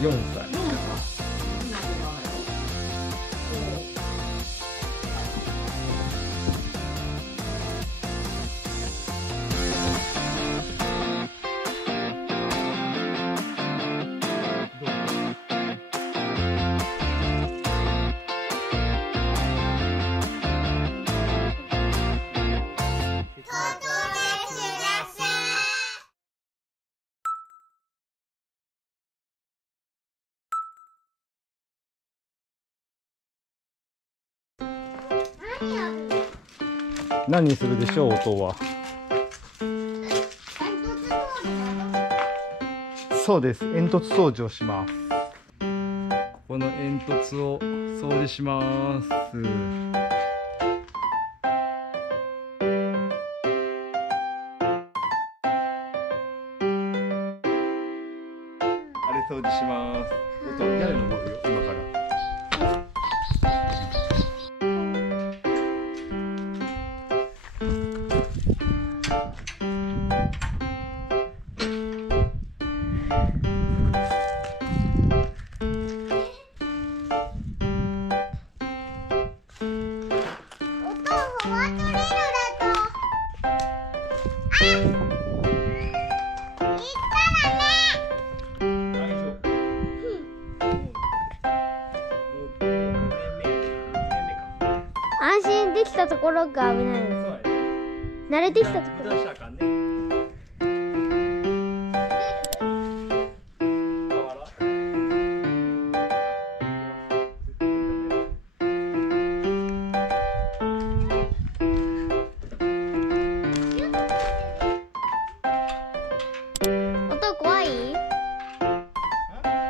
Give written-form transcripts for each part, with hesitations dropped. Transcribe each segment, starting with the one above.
4歳。何するでしょう、音は。そうです、煙突掃除をします。この煙突を掃除します。あれ掃除します。音、屋根登るよ、今から。安心できたところが危ないです。慣れてきたところ。音怖い？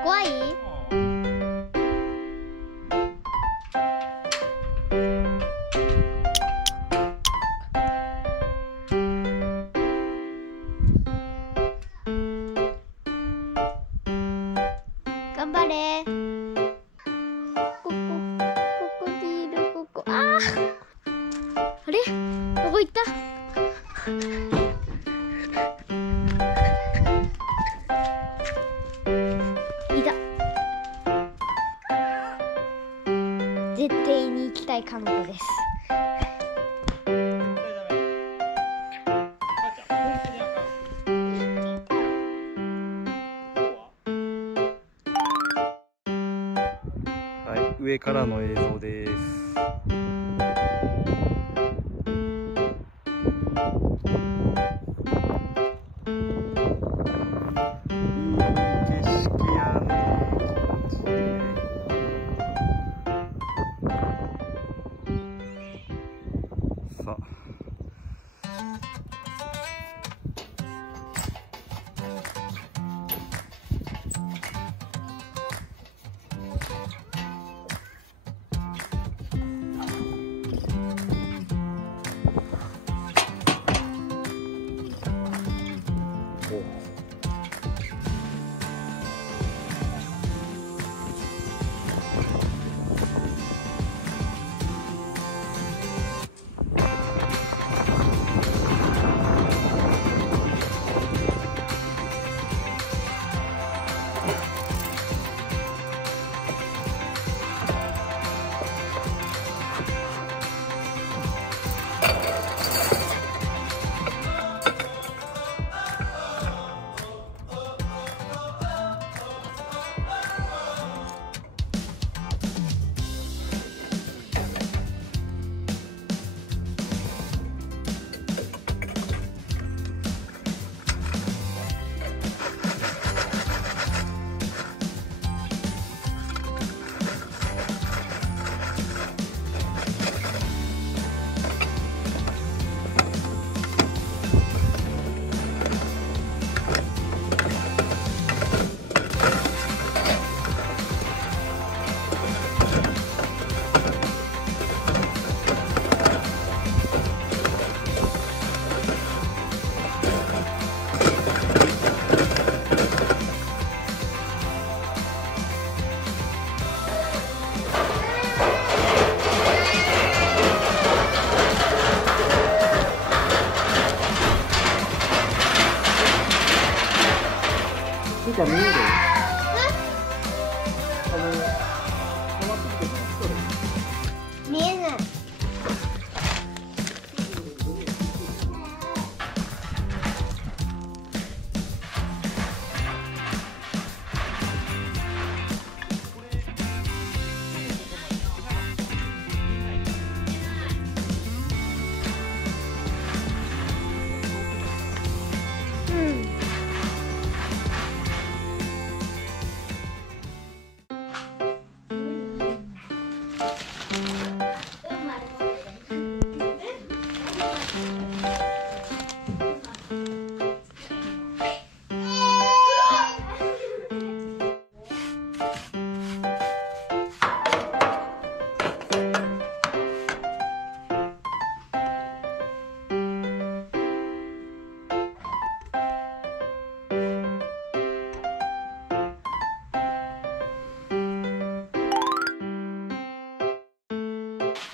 怖い？頑張れ。ここにいる、ここ。あれどこ行った？いた。絶対に行きたい彼女です。はい、上からの映像です。景色やね。さあ。じゃ見える？見えない。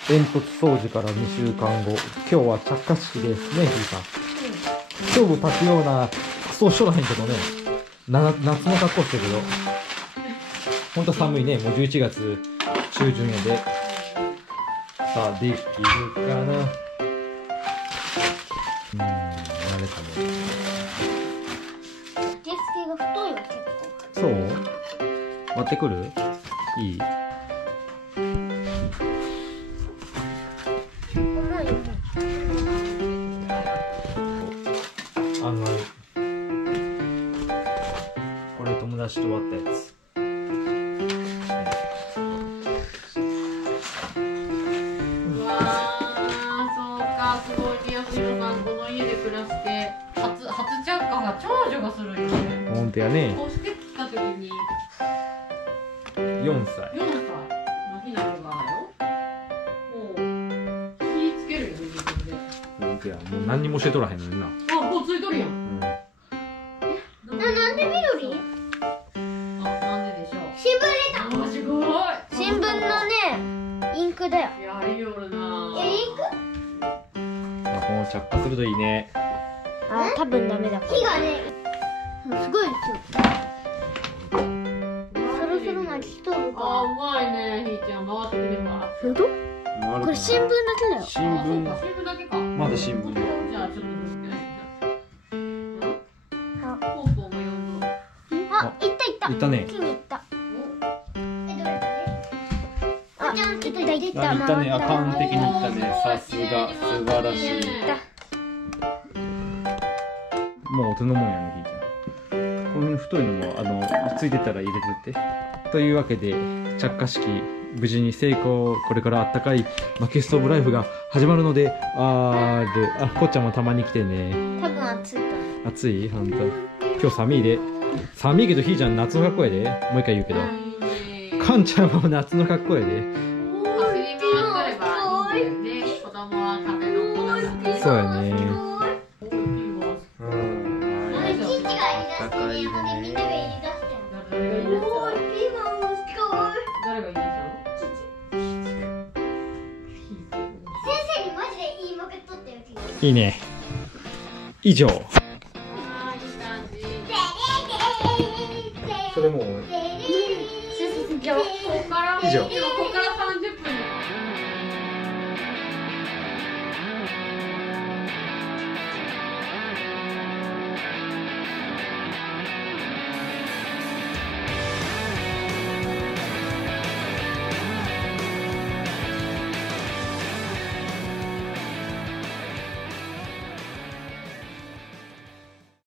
煙突掃除から2週間後、今日は着火式ですね、ひいさん。勝負立つような服装しとらへんけどね、夏の格好してるけど、ほんと寒いね、もう11月中旬やで。さあ、できるかな。慣れたね。受付が太いよ、結構。そう割ってくるいい案外これ友達と割ったやつ。うわー、そうか、すごい宮代さん、この家で暮らして初着火が長女がするよね。ほんとやね。こうしてきた時に4歳。 4歳のひな子がよ、もう火つけるよね、自分で。ほんとや、もう何にも教えとらへんのにな。あ、もうついとるやん。なんで緑？あ、なんででしょう。新聞出た。あ、すごい。新聞のね、インクだよ。やりよるな。インク？あ、もう着火するといいね。あ、多分ダメだ。火がね、すごいですよ。そろそろなりしとるあ、か。うまいね、ひーちゃん、回ってきてるわ。ほど？これ新聞だけだよ。新あ、そう聞か、新聞だけか。まだ新聞よ。じゃあ、ちょっとどうあ、ポーポーが呼んどる。あ、行った。行ったね。木に行った。あ、行った。あ、行ったね。あ、完璧に行ったね。さすが、素晴らしい。もうお手のもんやね、ひーちゃん。こういうふうに太いのも、ついてたら入れてって。というわけで、着火式、無事に成功。これからあったかい、マキストオブライフが始まるので、あ、こっちゃんもたまに来てね。多分暑いと思う。暑いほんと。今日寒いで。寒いけどひーちゃん夏の格好やで。もう一回言うけど。かんちゃんは夏の格好やで。走り回ってればいいんだよね。子供は食べのものだね。そうやね。誰が言い出したの？いいね。以上。それもう以上。